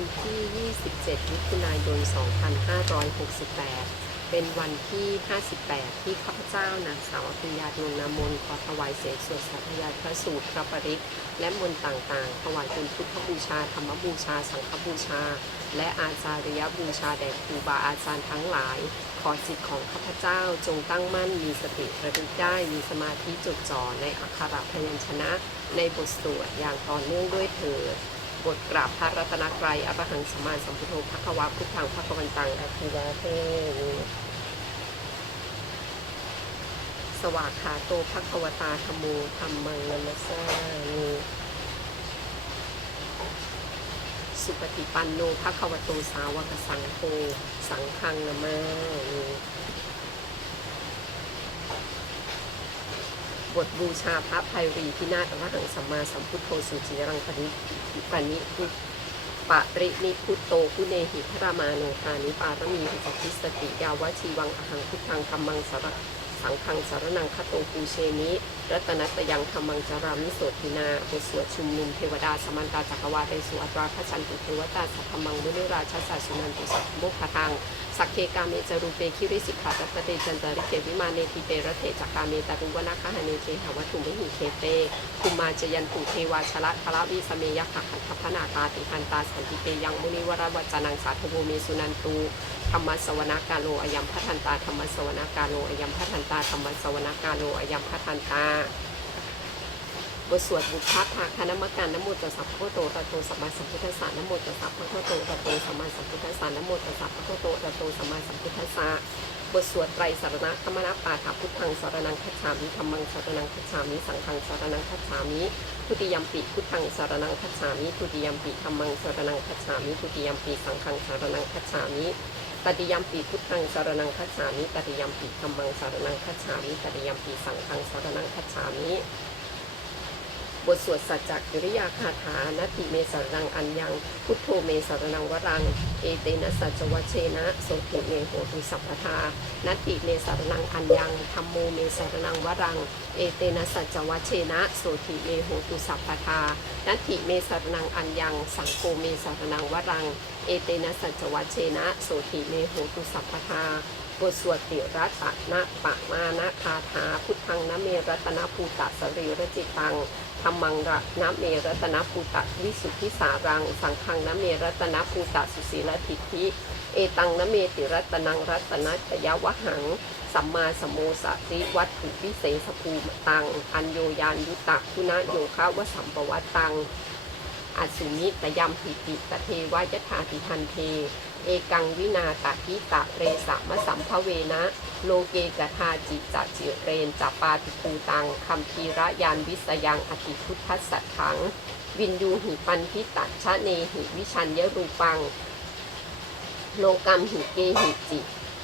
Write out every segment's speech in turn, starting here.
วันที่ 27 มิถุนายน 2568 เป็นวันที่ 58 ที่ข้าพเจ้านางสาวอภิญาดวงนามนขอถวายเสียงสวดสาธยาพระสูตรพระปริตรและมนต์ต่างๆ ถวายเป็นพุทธบูชา ธรรมบูชา สังฆบูชา และอาจารยบูชาแด่ครูบาอาจารย์ทั้งหลาย ขอจิตของข้าพเจ้าจงตั้งมั่นมีสติระลึกได้มีสมาธิจดจ่อในอักขระพยัญชนะ ในบทสวดอย่างต่อเนื่องด้วยเถิด บทกราบพระรัตนตรัยอรหังสมมาสัมพุทโธพระควาพุทธังพระกวันตังอภิวาเทสวากขาโตภควตาธรรมโมธรรมังนัมสสามิสุปฏิปันโนภควโตสาวกสังโฆสังฆังนามา บทบูชาพระภัยรีพินาศอรหังสัมมาสัมพุทโธสุจิรังปณิปณิพุปะรินิพุตโตพุเนหิพระมาโนทานิปารมีหิจักทิสติ ยาวชีวังอหังพุทธังคำมังสาร สังฆังสารนังคโตปูเชมิรัตนัตยังธรรมังจารามิโสทินาบทสวดชุมนุมเทวดาสมันตาจักรวาลในสวดราพชันตุเทวตาสัพพมังมุนิราชสาสุนันตุสัพโมคทังสักเคกาเมจารูเปคิริสิกขาตัตเตจันตริเกวิมาเนติเประเทจักกาเมตารุวนาคหเนเจหาวัตถุมิหิเคเตคุมมาจยันตุเทวาชละคละวิสเมยขะขันทพนาตาติหันตาสันติเปยังมุนิวรวัจนังสาธโวเมสุนันตุ ธรรมสวนากาโลอยัมพัทันตาธรรมสวนากาโลอยัมพัทันตาธรรมสวนากาโลอยัมพัทันตาบทสวดบุพพะคณมการนโมตัสสะพระพุทโตตะโตสัมมาสัมพุทธัสสะนโมตัสสะพระพุทโตตะโตสัมมาสัมพุทธัสสะนโมตัสสะพระพุทโตตะโตสัมมาสัมพุทธัสสะบทสวดไตรสารณะธรรมนาปาถาพุทธังสารนังคัจฉามิธรรมังสารนังคัจฉามิสังฆังสารนังคัจฉามิทุติยมปิพุทธังสารนังคัจฉามิทุติยมปิธรรมังสารนังคัจฉามิทุติยมปิสังฆังสารนังคัจฉามิ ตติยมปีพุทธังสารนังคัจฉามิตติยมปีธรรมังสารนังคัจฉามิตติยมปีสังฆังสารนังคัจฉามิ บทสวดสัจจกิริยาคาถานาติเมสรนังอัญญัง พุทโธเมสรนังวรัง เอเตนะสัจจวัชเชนะโสติเมโหตุสัพพทานาติเมสรนังอัญญังธรรมโมเมสรนังวรัง เอเตนะสัจจวัชเชนะโสติเมโหตุสัพพทานาติเมสรนังอัญญัง สังโฆเมสรนังวรัง เอเตนะสัจจวัชเชนะโสติเมโหตุสัพพทาบทสวดติรัตนะปะมานะคาถาพุทธังนะเมรัตนภูตะสรีรจิตัง ธรรมังระนเมรัตนภูตะวิสุทธิสารัง สังฆังนเมรัตนภูตะสุสีลทิธิเอตังนเมติรัตนังรัตนะจยวหัง สัมมาสมโมสติวัตถุวิเศษภูมตัง อัญโยยานยุตะคุณโยคะวสัมปวัตตังอสุมิตยมหิติตะเทวายถาติทันเท เอกังวินาตะหิตะเรสะมะสัมภเวนะ โลเกกทาจิจะจิเรนจัปาติปูตังคัมภีระยานวิสยังอธิพุทธสสะถัง วินยูหิปันทิตัชะเนหิวิชัญยรูปัง โลกัมหิเกหิจิ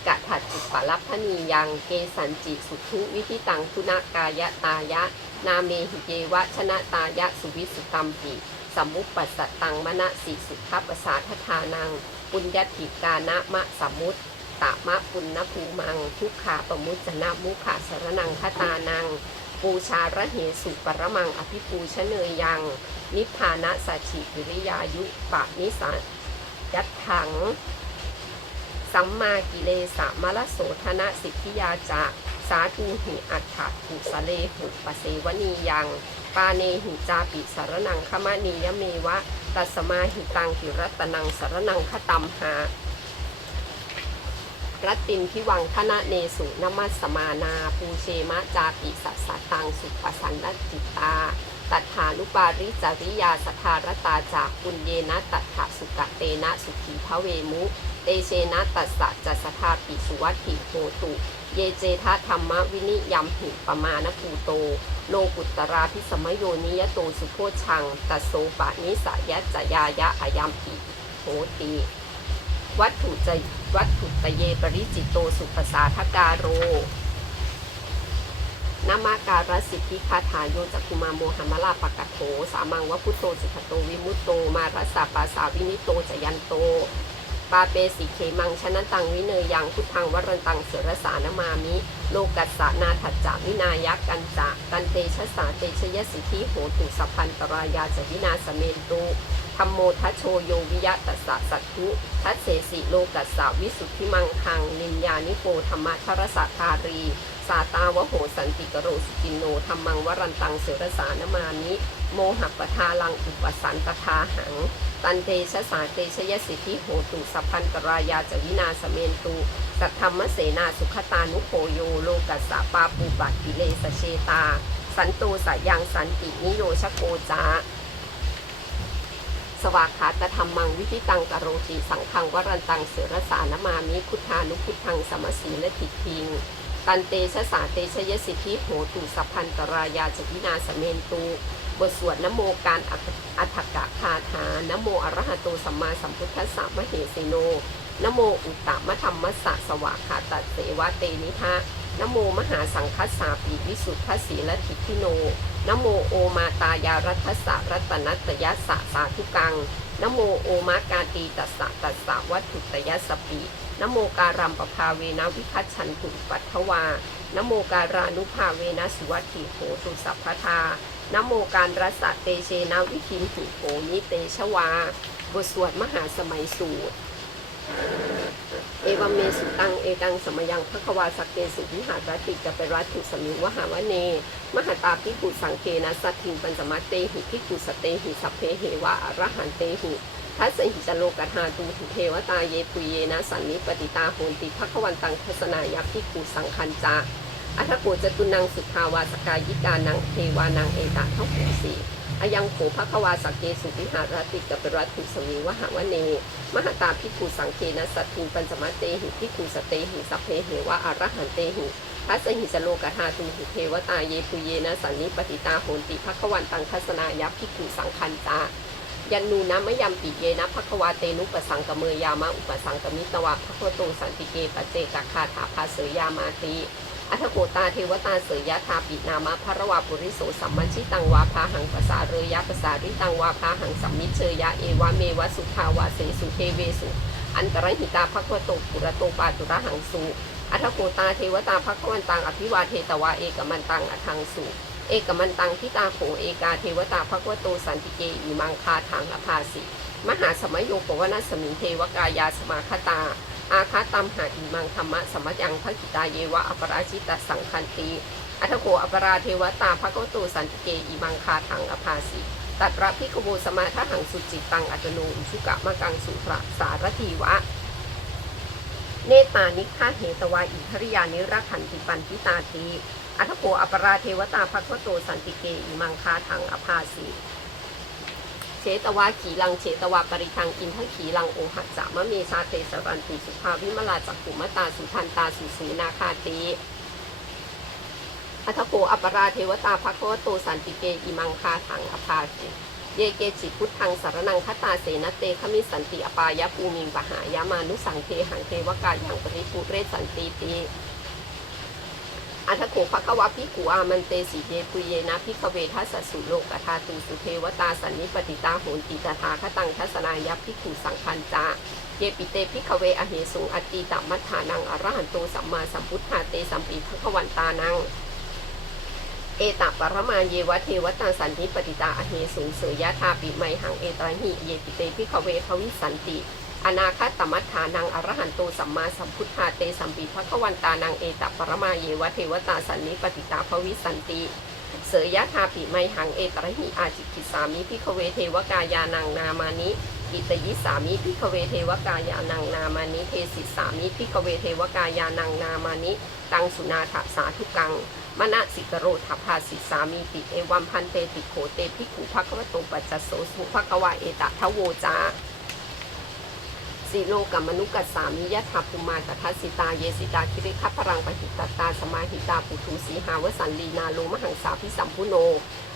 กะถัดจิปะลัพพนียังเกสันจิสุทุวิธิตังคุณากายตายะ นาเมหิเยวะชนะตายะสุวิสุตัมปิสัมมุปปัสสตังมณสิสุทัปสาทธานัง ปุญญติกานะมะสมมุต ตะมะปุณณภูมัง ทุกขาปมุจจนะมุขาสรนังคตานัง ปูชาระเหสุปรมังอภิปูชเนยยัง นิพพานะสัจฉิกิริยายุปะนิสัยยัตถัง สัมมากิเลสะมะละโสธนะสิทธิยาจะสาธุหิอัฏฐกุสเลหุปเสวนียัง ปาเนหิจาปิสารนังขมะนียเมวะ ตัสมาหิตังกิรัตนังสารนังคตัมหา รัตตินพิวังคณะเนสุนมัสสมานาปูเชมะจาปิสัสสะตังสุปสันนจิตตาตัฐานุปาริจาริยาสทารตาจากปุญเยนะตัฏฐสุกเตนะสุขีพระเวมุ เตเชนะตัสสะจัสสทาปิสุวัตถิโหตุ เยเจทะธรรมวินิยมหิปมาณภูโต โลกุตราพิสมโยนิยโตสุโพชัง ตัสโสปะนิสายะจยายะอายัมปิโหติ วัตถุจะวัตถุตะเยปริจิตโตสุปสาทการโรนามาการสิทธิคาถาโยจักุมาโมหมลาปะกะโถสามังวัพุโตสุขโตวิมุตโต มารัสสะปาสาวินิโตจยันโต ปาเปสิเคมังชนะตังวิเนยยังพุทธังวรันตังเสรสานมามิ โลกัสสะนาถัจจาวินายักกันจะกันเตชะสาเตชยสิทธิโหตุสัพพันตรายาจวินาสเมนตุธรรมโมทัชโชโยวิยะตัสสะสัตถุทัสเสสิโลกัสสะวิสุทธิมังคังนินยานิโกธรรมะทรสะทารีสาตาวโหสันติกโรสุจินโนธรรมังวรันตังเสรสานมานิ โมหัปทาลังอุปสันตทาหัง ตันเตชะสาเตชยสิทธิโหตุสัพพันตรายาจวินาสเมนตุสัทธรรมเสนาสุขตานุโคโยโลกัสสะปาปูปัติเลสเชตา สันโตสายังสันตินิโยชโกจาสวากขาตธรรมังวิธิตังกโรติสังฆังวรันตังเสรสานมามิพุทธานุพุทธังสมสีและทิทิงตันเตชะสาเตชยสิทธิโหตุสัพพันตรายาจวินาสเมนตุ บทสวดนโมการอัฏฐกะคาถานโมอรหะโตสัมมาสัมพุทธัสสะมเหสิโนนโมอุตตมะธรรมัสสะสวากขาตเสวะเตนิทะนโมมหาสังคัสสาปีวิสุทธสีลทิทิโนนโมโอมาตายารัตสสะรัตนัตยสสะสาธุกังนโมโอมากาตีตัสสะตัสสะวัตถุตยสสปินโมการัมปภาเวนะวิคัชชันตุปัทวานโมการานุภาเวนะสุวัตถิโหตุสัพพทา นโมการรัสะเตเชนะวิคินหิโหนิเตชวา บทสวดมหาสมัยสูตร เอวัมเมสุตัง เอกังสมยังพระควาสักเกสุวิหารติกะเปรัตถุสมิวหาวเน มหาตาพิกุสังเคนะสัตถิงปัญจมัตเตหิพิกุสเตหิสัพเพเหวะอรหันเตหิทัสสหิจโลกธาตูหิเทวตาเยปุเยนะสันนิปติตาโหนติภควันตังทัศนายาพิกุสังคันจา อัทโกจตุนังสุทาวาสกายิกานังเทวานังเอตาเท่าหูสีอายังโขภควาสักเกสุวิหารติกะเปรัตถุสมิวหาวเน มหตาพิกุสังเคนะสัตถิงปัญจมัตเตหิพิกุสเตหิสัพเพเหวะอรหันเตหิทัสสหิสโลกธาตุหิเทวตาเยปุเยนะสันนิปติตาโหนติภควันตังทัศนายพิกุสังคันจายันนูนะมะยัมปิเยนะภควาเตนุปสังกเมยามะอุปสังกมิตวะภควโตสันติเกปเจกคาถาภาเสยยามาติ อัทโกตาเทวตาเสยยะทาปินามะพระวาปุริโสสัมมัญชิตังวาพาหังภาษาเรยะภาษาริตังวาพาหังสัมมิเชยยะเอวะเมวะสุทาวาเสสุเทเวสุ อันตรหิตาภควโตปุระโตปาตุระหังสุอัทโกตาเทวตาภควันตังอภิวาเทตวาเอกมันตังอทังสุเอกมันตังทิตาโขเอกาเทวตาภควโตสันติเกอิมังคาถังอภาสิมหาสมัยโยปวนาสมิงเทวกายาสมาคตา อาคาตัมหาอิมังธรรมะสมัจยังพระกิตาเยวะอปราชิตสังคันตีอัทโกอปราเทวตาภควโตสันติเกอิมังคาถังอภาสิตัดระพิกโวสมาทหังสุจิตังอัจโนอุชุกะมะกังสุระสารทีวะ เนตานิฆาเหตวาอิทริยานิรขันติปันทิตาตีอัทโกอปราเทวตาภควโตสันติเกอิมังคาถังอภาสีเชตวาขีลังเชตวาปริทังอินทขีลังโอหัจจามะเมชาเตสรันติสุภาวิมลาจักขุมตาสุทันตาสุสีนาคาตีอัทโกอัปราเทวตาภควโตสันติเกอิมังคาถังอภาสีเยเกจิพุทธังสารนังคตาเสนเตขมิสันติอปายภูมิงปหายามานุสังเทหังเทวกายังปริภูเรสันติตี อัทโขภควะพิกุอามันเตสิเยปุเยนะพิกเวทัสสุโลกธาตุสุเทวตาสันนิปติตาโหนติตาคตังทัศนายพิกุสังคันจาเยปิเตพิกเวอเหสุอติตมัฏฐานังอรหันโตสัมมาสัมพุทธาเตสัมปีภควันตานังเอตปรมาเยวะเทวตาสันนิปติตาอเหสุเสยยะธาปิไมหังเอตรหิเยปิเตพิขเวภวิสันติ อนาคตมัฏฐานังอรหันโตสัมมาสัมพุทธาเตสัมปีภควันตานังเอตปรมาเยวะเทวตาสันนิปติตาภวิสันติเสยยะธาปิไมหังเอตระหิอาจิกิสามิพิขเวเทวกายานังนามานิอิตยิสามิพิขเวเทวกายานังนามานิเทสิสามิพิขเวเทวกายานังนามานิตังสุนาถสาธุกังมณสิกโรธภาสิสามีติเอวัมพันเตติโขเตภิขุภควโตปัจจโสสุภควาเอตทะโวจา สีโลกัมมนุกัสสามิยะถาภูมาตทัสสิตาเยสิตาคิริคัพรังปหิตตาสมาหิตาปุถุสีหาวสันลีนาโลมหังสาพิสัมพุโน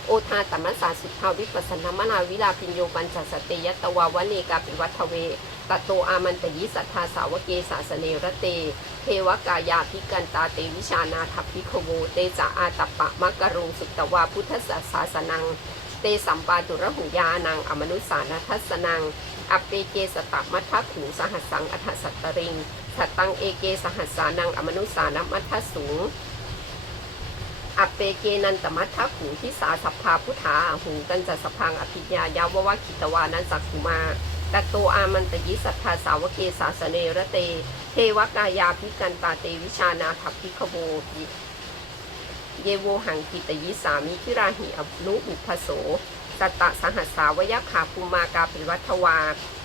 โอทาตมัสสาสุทธาวิปัสสนามนาวิลาปิญโยปัญจสเตยตวาวเนกาปิวัทเวตโตอามันตยิสัทธาสาวเกสาสเนรเต เทวกายาพิกันตาเตวิชานาทัพพิขโวเตจาอาตปะมะกะรุงสุตตวาพุทธศาสนัง เตสัมปาตุระหุยานังอมนุสานัทัสนังอปเปเกสตัมัทถผูสหัสสังอัฏสัตตริง สัตตังเอเกสหัสสานังอมนุสานมัทถสูงอัปเปเกนันตมัทธะหูทิสาสัพพาพุทธาหูกันจัสพังอภิญญายาววะคิตวานันสักขุมาตัตโตอามันตยิสัทธาสาวเกสาสเนระเต เทวกายาภิกันตาเตวิชานาทัพพิขโวภิ เยโวหังกิตยิสามิทิราหิอนุอุพโสตตะสหัสสาวยขาภูมากาปิวัทวา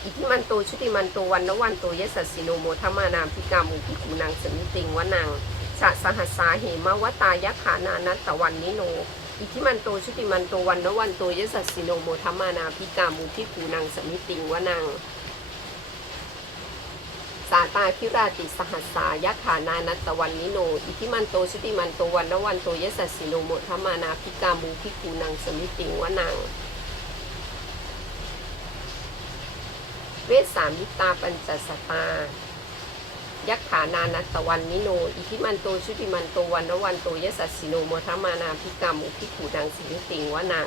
อิทิมันโตชุติมันโตวันนวันโตยสัสสิโนโมทมานามพิกามุพิคูนังสมิติงวนังสะสหัสสาเหมวตายขานานัตตวันนิโน อิทิมันโตชุติมันโตวันนวันโตยสัสสิโนโมทมานาพิกามุพิคูนังสมิติงวนัง สาตาคิราติสหัสสายะขานานัตวันนิโน อิทิมันโตชุติมันโตวันนวันโตยสัสสิโนโมทมานาพิกามุพิคูนังสมิติงวนัง เวสสามิตาปัญจสตายักขานานัตวันนิโน อิทิมันโตชุติมันโตวันนวันโตยสัสสิโนโมทมานาพิกามุพิขูดังสิติงวนัง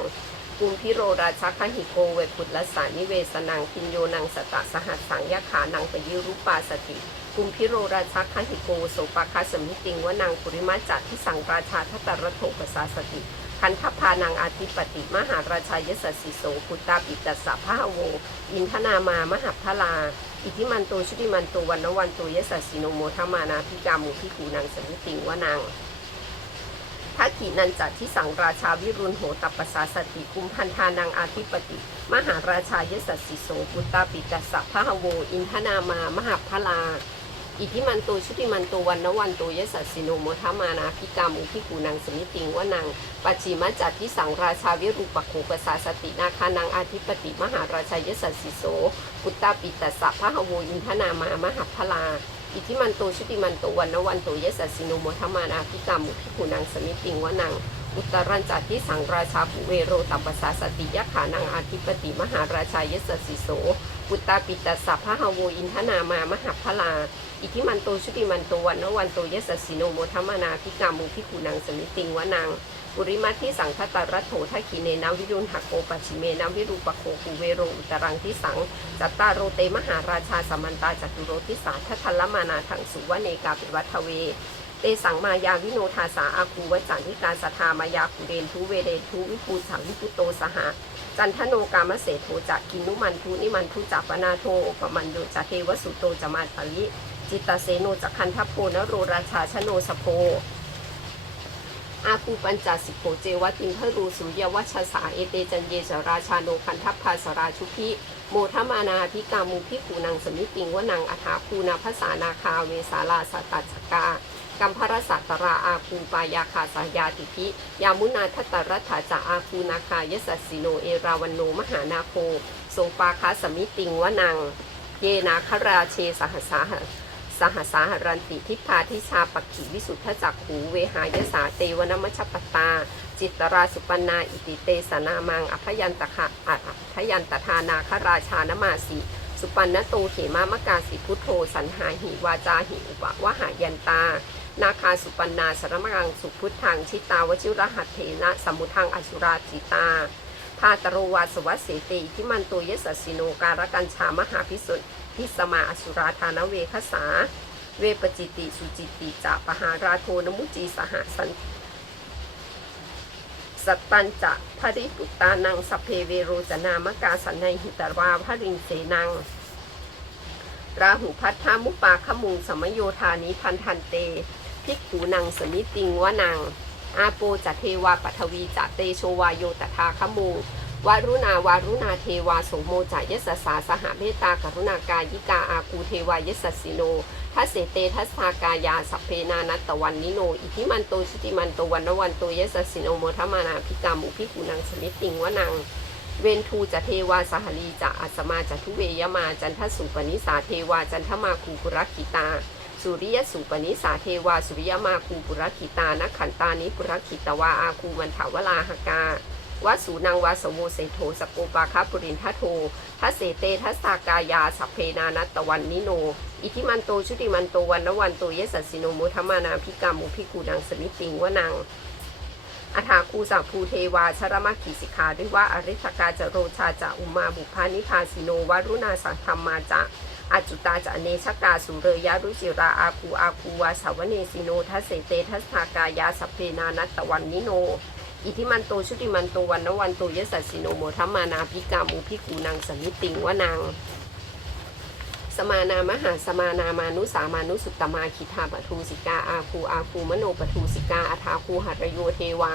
กุมพิโรราชคหิโกเวพุทธสานิเวสนังพินโยนังสตะสหัสสังยขานังปยิรุปาสติกุมพิโรราชคหิโกโสปคาสมิติงวนังปุริมาจัตที่สังราชาทัตตรโถปสาสติคันทพานังอาทิปติมหาราชายสสสิโสพุตตาปิตัสสะพะโว อินทนามามหัพลา อิทิมันโตชุติมันโตวันนวันโตยสัสสิโนโมทมานาพิกามุพิคูนังสมิติงวนัง ทักขินันจัตที่สังราชาวิรุณโหตัปปสาสติกุมพันธานังอาทิปติ มหาราชายสัสสิโสพุตตาปิตัสสะพะโว อินทนามามหัพลา อิทิมันโตชุติมันโตวันนวันโตยสัสสิโนโมทมานาพิกามุพิกูนังสมิติงวนังปัจฉิมจัตที่สังราชาวิรูปโขปสาสตินาคานังอาทิปติ มหาราชายสัสสิโสพุตตาปิตัสสะพะหโว อินทนามามหัพพลา อิทิมันโตชุติมันโตวันนวันโตยสัสสิโนโมทมานาพิกามุพิกูนังสมิติงวนัง อุตรันจัตที่สังราชาภูเวโรตัปปสาสติยะขานังอาทิปติมหาราชายสัสสิโสพุตตาปิตัสสะพะหโวอินทนามามหัพลา อิทิมันโตชุติมันโตวันนวันโตยสัสสิโนโมทมานาพิกามุพิคูนังสมิติงวนัง ปุริมัตที่สังคตรัตโถทักขีเนนาวิรุณหักโกปัชิเมนาวิรูปโคภูเวโรอุตรังที่สังจัตตารโรเตมหาราชาสมันตาจัตุโรทิสาทัทลมานาทังสุวเนกาปิวัทเวเตสังมายาวิโนทาสาอาคูวจันทิการสทามายาคุเรนทุเวเดทุวิภูสังวิพุโตสหจันทโนกามเสโทจักกินุมันทุนิมันทุจัปปนาโทโอปมันโยจเทวสุโตจมาตลิจิตตเสโนจักคันทโพนโรราชาชโนสโพ อาคูปัญจสิโกเจวติงพรูสุยวัชสาเอเตจันเยจราชาโนคันทัพพาสราชุพิโมทมานาพิกามุพิคูนังสมิติงวนังอัฐาคูนาภาษานาคาเวสาลาสตตัสกากัมพรสัตราอาคูปายาคาสายาติพิยามุนาทัตรัฐาจาอาคูนาคายสัสสิโนเอราวันโนมหานาโคโสปาคาสมิติงวนัง เยนาคราเชสหัสสาห สหัสาหรันติทิพาทิชาปักขีวิสุทธจักขูเวหายสาเตวนมัชปตา จิตตราสุปนาอิติเตสนามังอภยันตคะอัตพยันตทานาคราชานมาสีสุปันนโตเขมามกาสิพุทโธสันหาหิวาจาหิอุปะวะหายันตา นาคาสุปันนาสรมังสุพุทธังชิตาวชิรหัตเถนะสมุทังอสุราจิตาพาตโรวาสวัสเสติที่มันตยสัสสิโนการกัญชามหาพิสุทธิ พิสมาอสุราธานเวคสา เวปจิติสุจิติจะปหาราโทนมุจีสหสันสัตตันจะภริปุตตานังสพเพเวโรจนามกาสันในหิตวาภริงเสนัง ราหุพัทธามุปาขมุงสมโยธานิพันธันเตพิกขูนังสมิติงวนัง อาโปจะเทวาปัทวีจะเตโชวาโยตถาขมุง วารุณาวารุณาเทวาโสโมจายสสาสหเมตตากรุณากายิกาอากูเทวายสสิโนทัสเสเตทัสสากายาสัพเพนานัตตวันนิโน อิทิมันโตชุติมันโตวันนวันโตยสสิโนโมทมานาพิกามุพิกุนังสมิติงวนัง เวนทูจะเทวาสหลีจะอัสมาจะทุเวยมาจันทสุปนิสาเทวาจันทมาคูปุรักิตาสุริยสุปนิสาเทวาสุริยมาคูปุรักขิตานักขันตานิปุรักขิตวาอาคูมันถาวลาหกา วสูนังวาสโวเสโทสกโกปาคาปุรินทโททัสเสเตทัสสากายาสัพเพนานัตวันนิโน อิทิมันโตชุติมันโตวันนวันโตเยสัสสิโนโมทมานาพิกามุพิกูนังสมิติงวนังอาถาคูสังภูเทวาชรมัคขีสิกขาด้วยว่าอริธกาจะโรชาจะอุมาบุพานิพาสิโนวารุณาสังธรรมาจะอาจุตาจะเนชกาสุเรยารุจิราอาคูอาคูวาสาวเนสิโนทัสเสเตทัสทากายาสัพเพนานัตตวันนิโน อิทิมันโตชุติมันโตวันนวันโตยสัสสิโนโมทัมมานาพิกามูพิกูนางสมิติงวานังสมานามหาสมานามานุสามานุสุตตมาคิทาปทูสิกาอาคูอาคูมโนปทูสิกาอาทาคูหัตโยเทวา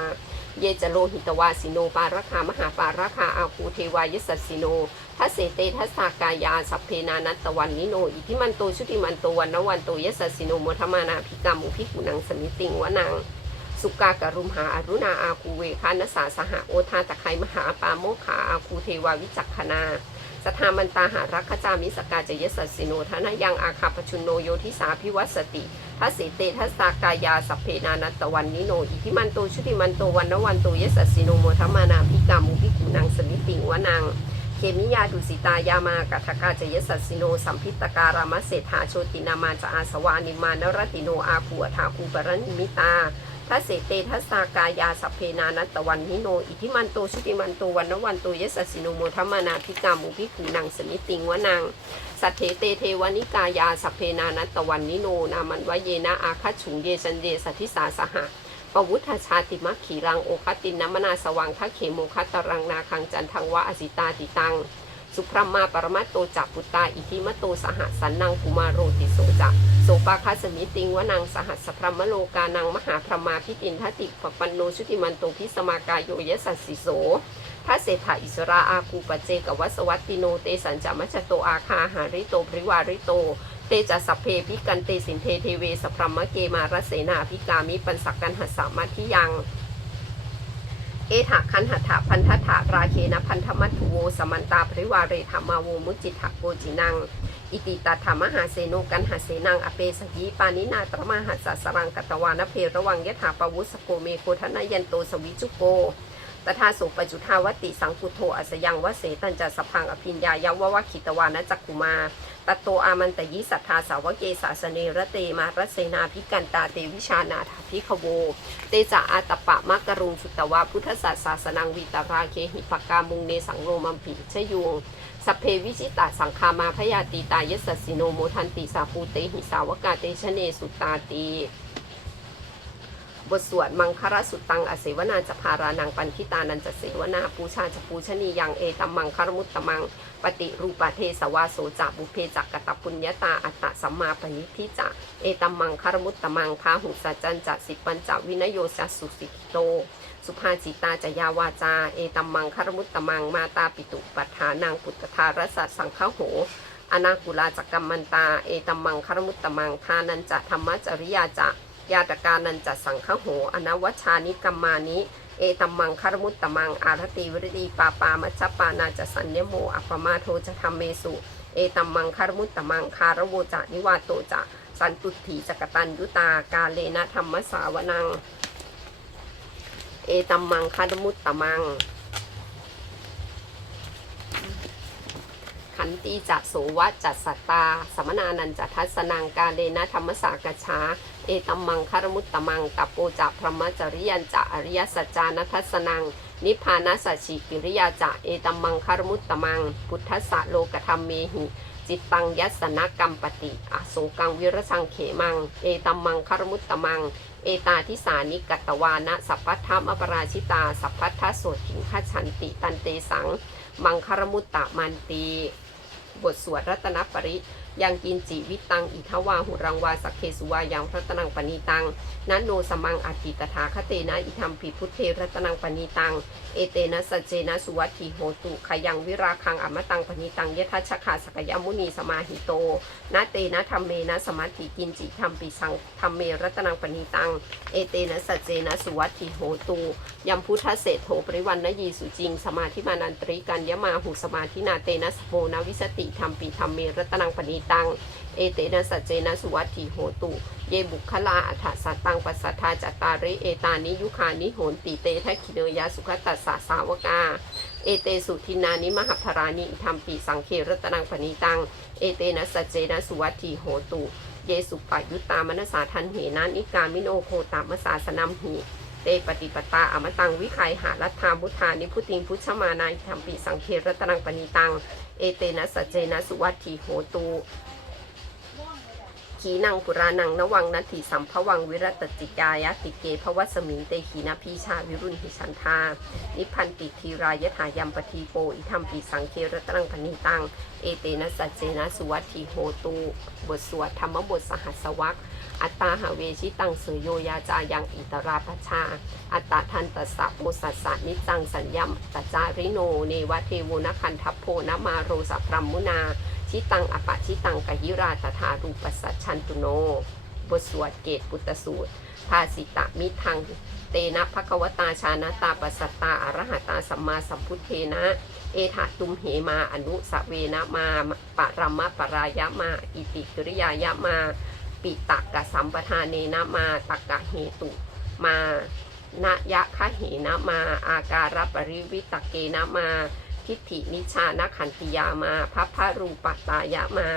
เยจโลหิตวาสิโนปาราคามหาปาราคาอาคูเทวายสัสสิโนทัสเสเตทัสสากายาสัพเพนานัตวันนิโนอิทิมันโตชุติมันโตวันนวันโตยสัสสิโนโมทมมานาพิกามุพิกุนังสมิติงวนัง สุกากรุมหาอรุณาอาคูเวคานสาสหโอทาตะไคมหาปาโมคขาอาคูเทวาวิจักขนาสทามันตาหารักขจามิสกาจยสัสสิโนทนายังอาคาปชุนโนโยทิสาพิวัสติทัสสิเตทัสากายาสัพเพนานัตตวันนิโน อิทิมันโตชุติมันโตวันนวันโตยสัสสิโนโมทัมมานาพิกามุพิกุนังสมิติงวนังเคมิยาดุสิตายามากัทกาจยสัสสิโนสัมพิตการามเศรษฐาโชตินามาจะอาสวานิมานรติโนอาคูอถาคูปรนิมิตา ทัสเสเตทัสากายาสัพเพนานัตตวันนิโน อิทิมันโตชุติมันโตวันนวันโตยสัสสิโนโมทัมมนาพิกามุพิขูนังสมิติงวนัง สัทเทเตเทวนิกายาสัพเพนานัตตวันนิโน นามันวเยนะอาคัจฉุงเยชันเยสัทิสาสหะปวุฒชาติมัคขีรังโอคตินนมนาสวังทักเขโมคัตตรังนาคังจันทังวะอสิตาติตัง สุพรหมาปรมัตโตจักปุตตา อิทิมโตสหสันนังกุมารโรติโสจักโสปาคาสมิติงวนังสหัสสพรมโลกานังมหาพรมาพิตินทติปปันโนชุติมันโตพิสมากายโยยสัสสิโสทัสเศรษฐาอิสราอาคูปเจกวัสวัตติโนเตสัญจามัชโตอาคาหาริโตปริวาริโต เตจะสัพเพพิกันเตสินเทเทเวสพรมเกมารเสนาพิกามิปันสักกันหัสสามัทิยัง เอถะคันหัตถะพันธะถะราเคนะพันธมัตุโวสมันตาปริวาเรธรรมาโวมุจิตถะโกจินัง อิติตาธรรมหาเสโนกันหาเสนังอเปสยีปานินาตรมหัสสะสรังกัตวานเพระวังยถาปวุสโกเมโคทนายันโตสวิจุโกตถาสุปจุทาวติสังกุโทอัสยังวเสตันจะสพังอภิญญายววะคิตวานะจักกุมา ตตโตอามันตยิสัทธาสาวเกสาสเนระเตมารเสนาพิกันตาเตวิชานาถาพิขโว เตจะอาตปะมักกรุงสุตวะพุทธศาสาสนังวีตาราเคหิปกามุงเนสังโรมัมผิชยุงสัพเพวิชิตาสังคามาพยาตีตายสสสิโนโมทันติสาภูเตหิสาวกาเตชะเนสุตาตี บทสวดมังคารสุตตังอเสวนาจะพารานังปันทิตานันจะเสวนาปูชาจะปูชนียังเอตัมมังคารมุตตมัง ปฏิรูปเทสวาโสจะบุเพจักกตปุญญาตาอัตตสัมมาปณิทิจะเอตัมมังคารมุตตมังพาหุสัจจันจะสิปัญจวินโยจัสสุสิโต สุภาจิตาจยาวาจา เอตัมมังคารมุตตมังมาตาปิตุปัฏฐานังปุตตทารสสสังฆโหอนากุลาจักกัมมันตา เอตัมมังคารมุตตมังทานันจะธรรมจริยาจะ ยาตการนันจะสังฆโหอนวัชานิกัมมานิ เอตัมมังคารมุตตมัง อารติวรดีปาปามัจจปานาจะสัญญโมอัปมาโทจะธรรมเมสุ เอตัมมังคารมุตตมัง คารโวจะนิวาโตจะสันตุถีจักตันยุตากาเลนะธรรมสาวนัง เอตัมมังคารมุตตมัง ขันติจะโสวะจัสสัตตา สมนานันจะทัสนังกาเลนะธรรมสากชา เอตัมมังคารมุตตมังตัปโปจะพรหมจริยันจะอริยสัจจานัทัสนัง นิพพานสสชิกิริยาจะเอตัมมังคารมุตตมัง พุทธสสะโลกธรรมเมหิจิตตังยัสนกรรมปติอโศกังวิรชังเขมัง เอตัมมังคารมุตตมัง เอตาทิสานิกัตตวานะสัพพัทธมอปราชิตา สัพพัทธโสถิงคัจฉันติตันเตสัง มังคารมุตตะมันตี บทสวดรัตนปริยังกินจิวิตังอิทวาหุรังวาสักเคสุวายังรัตนังปณีตังนันโนสมังอธิตถาคเตนะอิธรรมปิพุทเทรัตนังปณีตัง เอเตนะสเจนะสุวัตถิโหตุขยังวิราคังอมตังปณีตังยทัชขาสกยมุนีสมาหิโตนะเตนะธรรมเมนะสมัตถิกินจิธรรมปิสังธรรมเมรัตนังปณีตัง เอเตนะสัจเจนะสุวัตถิโหตุยัมพุทธเศรษโถปริวันนยีสุจริง สมาธิมานันตริกันยมาหุสมาธินาเตนะสโมนวิสติธรรมปิธรรมเมรตนังปณีตัง เอเตนะสัจเจนะสุวัตถิโหตุเยบุคลาอัฏฐสัตตังปัสสัทธาจัตตาริเอตานิยุคานิโหนติเตทคิเนยาสุขตัสสะสาวกาเอเตสุทินานิมหพรานิธรรมปีสังเครตนังปณิตัง เอเตนะสัจเจนะสุวัตถิโหตุ เยสุปายุตตามนสาทันเหนานิกามิโนโคตามสาสนัมหิเตปฏิปตาอมตังวิคัยหารัตธามุทานิพุติงพุชมานาธรรมปิสังเครัตนังปณิตัง เอเตนะสัจเจนะสุวัตถีโหตูขีนังปุรานังนวังนัตถิสัมภวังวิรตจิกายะติเกภวสมิงเตขีนาพีชาวิรุณหิชันทานิพันติทีรายถายัมปทีโปอิธรรมปิสังเครัตนังปณิตัง เอเตนะสัจเจนะสุวัตถีโหตู บทสวดธรรมบทสหัสวรรคอัตตาหาเวชิตังเสยโยยาจายังอิตราปชชาอัตตาทันตสะโมสัสสนิจังสัญญมตจาริโน เนวะเทวนคันทัพโพนมาโรสัพรัมมุนา ชิตังอปะชิตังกหิราตถารูปสัชชันตุโน บทสวดเกตปุตตสูตรภาสิตะมิทัง เตนะภควตาชานะตาปัสสัตตาอรหัตาสัมมาสัมพุทเทนะ เอถะตุมเหมา อนุสเวนะมาปะรัมมะปรายะมา อิติกริยายะมา ปิตะกะสัมปทานเนนะมาตักกะเหตุมานะยะคะเหนะมา อาการปริวิตเกนะมา ทิฏฐินิชานขันติยามาพัพพรูปตายะมา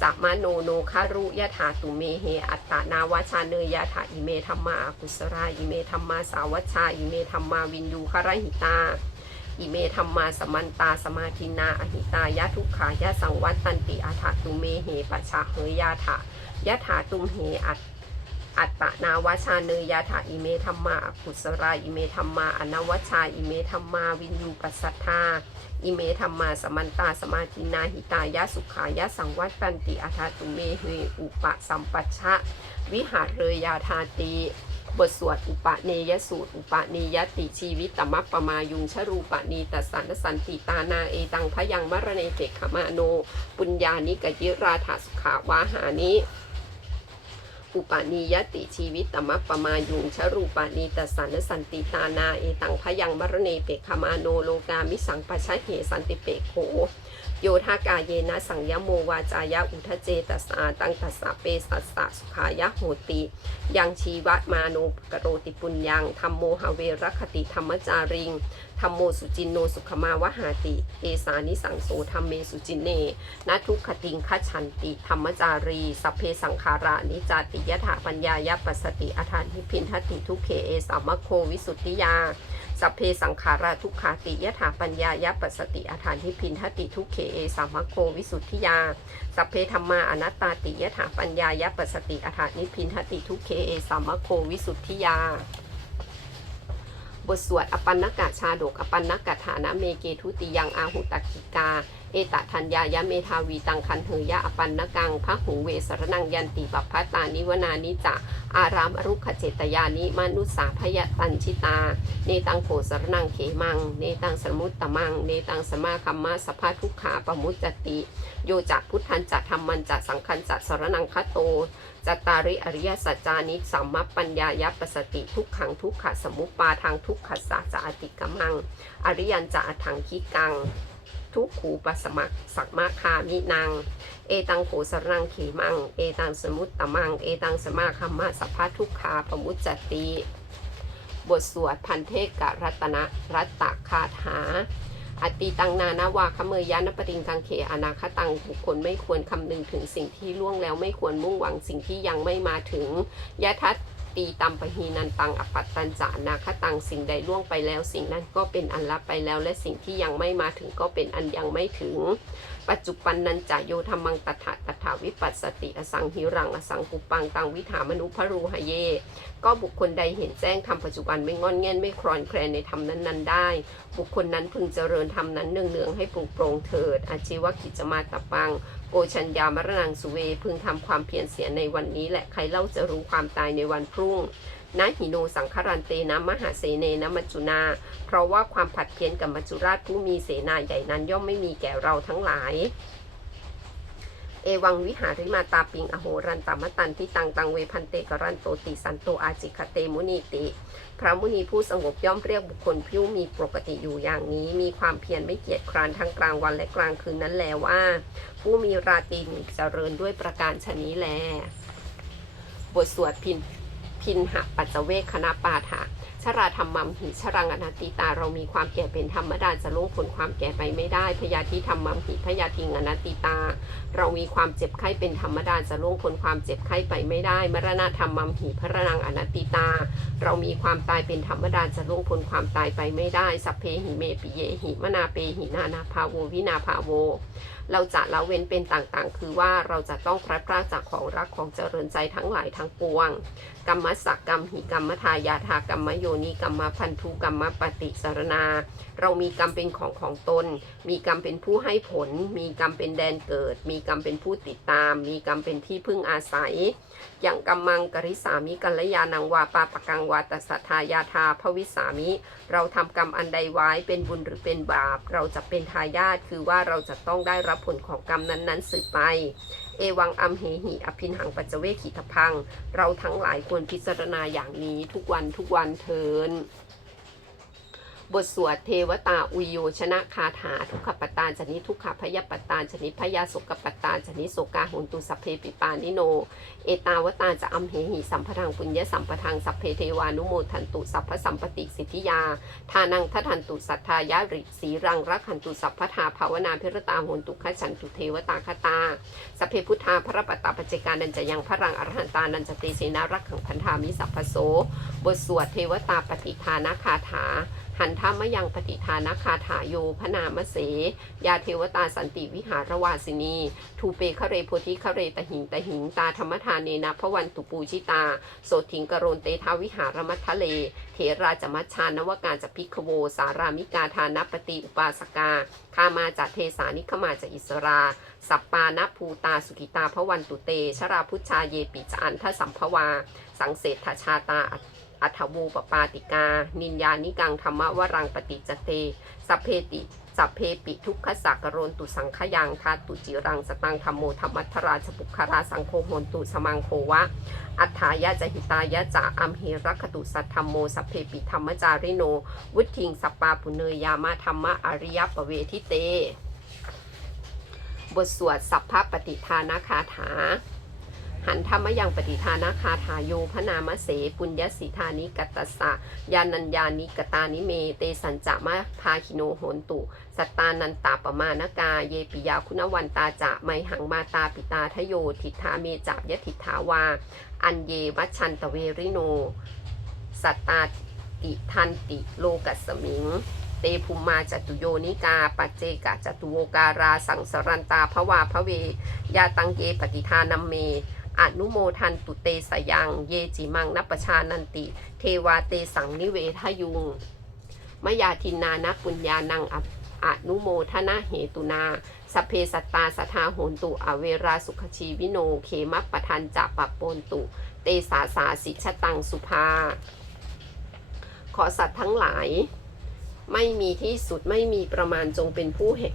สัมมาโนโนคารุยะถาตุเมเหอัตตานาวชาเนยยะถาอิเมธรรมาอกุสราอิเมธรรมาสาวัชชาอิเมธรรมาวินยูคารหิตา อิเมธรรมาสมันตาสมาธินาอหิตายะทุกขายะสังวัตตันติอาถาตุเมเหปัชาเหยยาถายะถาตุมเหอัตอัตตนาวชาเนยาถาอิเมธรรมาอกุสราอิเมธรรมาอนาวชาอิเมธรรมาวินยูปัสสัทธาอิเมธรรมาสมันตาสมาธินาหิตายะสุขายะสังวัตตันติอาถาตุเมเหอุปะสัมปัชชะ วิหารเรยาธาติ บทสวดอุปเนยสูตร อุปเนยติชีวิตตมัปปมายุงชรูปนีตัสันสันติตานาเอตังพยังมรเนเกขมาโน ปุญญานิกยิราถาสุขาวาหานิอุปาณียติชีวิตตมัปปมายุงชรูปานีตัสสันสันติตานาเอตังพยังมรเนเปกขมาโนโลกามิสังปชะเหสันติเปกโข โยธากาเยนะสังยโมวาจายะอุทะเจตสาตังตัสสะเปสัสสะสุขายะโหติ ยังชีวะมาโนกโรติปุญญังธรรมโมหเวรคติธรรมจาริง ธรรมโมสุจินโนสุขมาวหาติ เอสานิสังโสธรรมเมสุจินเนนัทุกขติงคัจฉันติ ธรรมจารี สัพเพสังขารานิจาติยถาปัญญายปัสติอาถานิพินทติทุกเขเอสามโควิสุทธิยาสัพเพสังขาราทุกขาติยถาปัญญายปัสติอาถานิพินทติทุกเขเอสามโควิสุทธิยาสัพเพธรรมาอนัตตาติยถาปัญญายปัสติอาถานิพินทติทุกเขเอสามโควิสุทธิยา บทสวดอปันนกะชาดกอปันนกะฐานะเมเกทุติยังอาหุตกิกา เอตทัญญายะเมทาวีตังคันเถยะอปันนกังพระหุงเวสรนังยันติปัพพตานิวนานิจะอารามอรุขเจตยานิมนุสสาพยตัญชิตา เนตังโขสรนังเขมัง เนตังสมุตตมัง เนตังสมาคัมมาสภาทุกขาปมุจจติ โยจักพุทธันจัธรรมันจัสังคันจัสรนังคโต จตาริอริยสัจจานิสัมมัปปัญญายปสติทุกขังทุกขะสมุปาทางทุกขสาจะอติกมัง อริยันจะอถังคิกัง ทุกขูปสมักสักมาคามินังเอตังโขสรังขีมัง เอตังสมุตตมัง เอตังสมาคัมมาสัพพะทุกขาปมุจจติ บทสวดพันเทกะรัตนะรัตตะคาถา อติตังนานาวาคเมยานปริงกังเขอนาคตังบุคคลไม่ควรคำนึงถึงสิ่งที่ล่วงแล้วไม่ควรมุ่งหวังสิ่งที่ยังไม่มาถึงยะทัตตีตัมปหีนันตังอปัตตันจานาคตังสิ่งใดล่วงไปแล้ว สิ่งนั้นก็เป็นอันลับไปแล้ว และสิ่งที่ยังไม่มาถึงก็เป็นอันยังไม่ถึง ปัจจุบันนันจะโยธรรมังตถาตถาวิปัสสติอสังหิรังอสังกุปังตังวิถามนุพรูหเย ก็บุคคลใดเห็นแจ้งทำปัจจุบันไม่งอนแง่นไม่คลอนแคลนในธรรมนั้นๆได้ บุคคลนั้นพึงเจริญธรรมนั้นเนืองๆให้ปรุงโปรงเถิด อาชีวกิจมาตปังโกชัญญามรณังสุเว พึงทำความเพียรเสียในวันนี้แหละใครเล่าจะรู้ความตายในวันพรุ่ง นะหิโนสังคารันเตนะมหาเสเนนะมัจจุนา เพราะว่าความผัดเพี้ยนกับมัจจุราชผู้มีเสนาใหญ่นั้นย่อมไม่มีแก่เราทั้งหลายเอวังวิหาริมาตาปิงอโหรันตามตันที่ตังตังเวพันเตกรันโตติสันโตอาจิคเตมุนีติ พระมุนีผู้สงบย่อมเรียกบุคคลผู้มีปกติอยู่อย่างนี้ มีความเพียรไม่เกียจคร้านทั้งกลางวันและกลางคืนนั้นแลว่า ผู้มีราตรีเจริญด้วยประการชนี้แล บทสวดพิน พินหะปัจจเวคคณะปาฐะชราธรรมัมหิชรังอนัตติตาเรามีความแก่เป็นธรรมดาจะล่วงพ้นความแก่ไปไม่ได้พยาธิธรรมัมหิพยาธิงอนัตติตา เรามีความเจ็บไข้เป็นธรรมดาจะล่วงพ้นความเจ็บไข้ไปไม่ได้ มรณะธรรมัมหิพระนังอนัตติตา เรามีความตายเป็นธรรมดาจะล่วงพ้นความตายไปไม่ได้ สัพเพหิเมปิเยหิมนาเปหินานาภาโววินาภาโว เราจะละเว้นเป็นต่างๆ คือว่าเราจะต้องพลัดพรากจากของรักของเจริญใจทั้งหลายทั้งปวง กรรมสักกรรมหิกรรมทายาทากรรมโยนิกรรมพันธุกรรมปฏิสารนา เรามีกรรมเป็นของของตน มีกรรมเป็นผู้ให้ผล มีกรรมเป็นแดนเกิด มีกรรมเป็นผู้ติดตาม มีกรรมเป็นที่พึ่งอาศัย อย่างกรรมังกริสามิกัลยานังวาปาปกังวาตสัทธายาทาภวิสามิ เราทำกรรมอันใดไว้เป็นบุญหรือเป็นบาป เราจะเป็นทายาทคือว่าเราจะต้องได้รับผลของกรรมนั้นๆ สืบไป เอวังอัมเหหิอภินหังปัจเจเวขิตพัง เราทั้งหลายควรพิจารณาอย่างนี้ทุกวันทุกวันเทิน บทสวดเทวตาอุโยชนะคาถาทุกขปตานชนิทุกขพยปตานชนิพยาสกปตานชนิโสกาหุนตุสัพเพปิปานิโน เอตาวตาจะอัมเหหิสัมปทังปุญญสัมปทังสัพเพเทวานุโมทันตุสัพพสัมปติสิทธิยา ทานังทัทันตุสัทธายาริสีรังรักขันตุสัพพทาภาวนาพิรตาโหนตุขฉันตุเทวตาคตาสัพเพพุทธาพระปตตาปจเจกานันจะยังพระรังอรหันตานันจะตีเสนารักขังพันธามิสัพพโสบทสวดเทวตาปฏิทานาคาถา หันธรรมยังปฏิทานาคาถาโยพนามเส ยาเทวตาสันติวิหารวาสินี ทูเปคะเรโพธิคะเรตหิงตหิงตาธรรมทานเนนะพระวันตุปูชิตา โสถิงกโรนเตทาวิหารมัทะเล เถราจมัชชานวการจะพิกโว สารามิกาทานปฏิอุปาสกาคามาจะเทสานิขมาจะอิสรา สัปปานภูตาสุกิตาพระวันตุเต ชราพุชชาเยปิจอันทสัมภวา สังเสทชาตา อัฐวูปปาติกา นินยานิกังธรรมวรังปฏิจเตสัพเพติสัพเพปิทุกขสักกโรนตุสังขยังทาตุจิรังสตังธรรมโมธรรมัทราชปุคาราสังโฆโหนตุสมังโควะ อัฏฐายะจหิตายะจะอัมเหรัคตุสัทธรรมโมสัพเพปิธรรมจาริโน วุทิงสัปปาปุเนยยามะธรรมะอริยปเวทิเต บทสวดสัพพปฏิทานาคาถา หันธรรมยังปฏิทานาคาถาโยพนามเส ปุญญสิธานิกตตสสะยานัญญานิกตานิเม เตสัญจะมะพาคิโนโหนตุ สัตตานันตาปมานกา เยปิยาคุณวันตาจะไมหังมาตาปิตาทโยทิธาเมจับยทิธาวา อันเยวัชันตเวริโน สัตตาติทันติโลกัสมิงเตภูมิมาจตุโยนิกา ปัจเจกะจตุโวการา สังสรันตาภวาพระเวยาตังเยปฏิทานัมเม อนุโมทันตุเตสยัง เยจิมังนัปชานันติ เทวาเตสังนิเวทยุง มยาทินานะปุญญานังออนุโมทนาเหตุนาสเพสัตตาสทาโหนตุ อเวราสุขชีวิโน เขมัปปทันจะปปปนตุ เตสาสาสิชตังสุภา ขอสัตว์ทั้งหลาย ไม่มีที่สุดไม่มีประมาณจงเป็นผู้แห่ง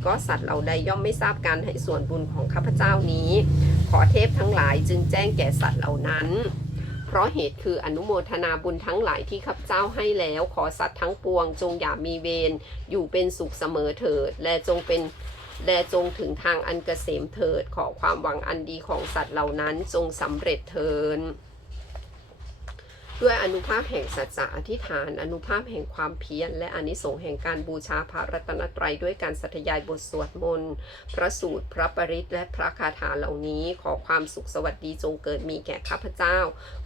ก็สัตว์เหล่าใดย่อมไม่ทราบการให้ส่วนบุญของข้าพเจ้านี้ ขอเทพทั้งหลายจึงแจ้งแก่สัตว์เหล่านั้น เพราะเหตุคืออนุโมทนาบุญทั้งหลายที่ข้าพเจ้าให้แล้ว ขอสัตว์ทั้งปวง จงอย่ามีเวรอยู่เป็นสุขเสมอเถิด และจงเป็นและจงถึงทางอันเกษมเถิด ขอความหวังอันดีของสัตว์เหล่านั้นจงสำเร็จเถิด ด้วยอนุภาพแห่งสัจจะอธิษฐาน อนุภาพแห่งความเพียร และอนิสงส์แห่งการบูชาพระรัตนตรัยด้วยการสัทยายบทสวดมนต์ พระสูตร พระปริตรและพระคาถาเหล่านี้ ขอความสุขสวัสดีจงเกิดมีแก่ข้าพเจ้า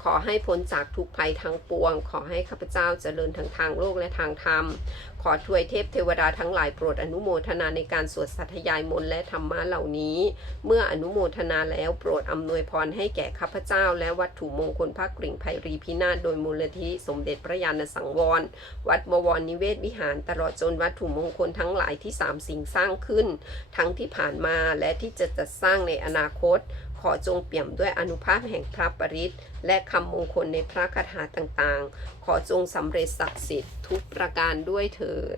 ขอให้พ้นจากทุกภัยทั้งปวง ขอให้ข้าพเจ้าเจริญทั้งทางโลกและทางธรรม อถวยเทพเทวดาทั้งหลายโปรดอนุโมทนาในการสวดสัทยายมนต์และธรรมะเหล่านี้ เมื่ออนุโมทนาแล้วโปรดอำนวยพรให้แก่ข้าพเจ้า และวัตถุมงคลพระกริ่งไพรีพินาศโดยมูลนิธิสมเด็จพระยาณสังวร วัดบวรนิเวศวิหารตลอดจนวัตถุมงคลทั้งหลายที่สามสิ่งสร้างขึ้น ทั้งที่ผ่านมาและที่จะจัดสร้างในอนาคต อจงเปี่ยมด้วยอนุภาพแห่งพระปริศและคำมงคลในพระคาถาต่างๆ ขอจงสำเร็จศักดิ์สิทธิ์ทุกประการด้วยเถิด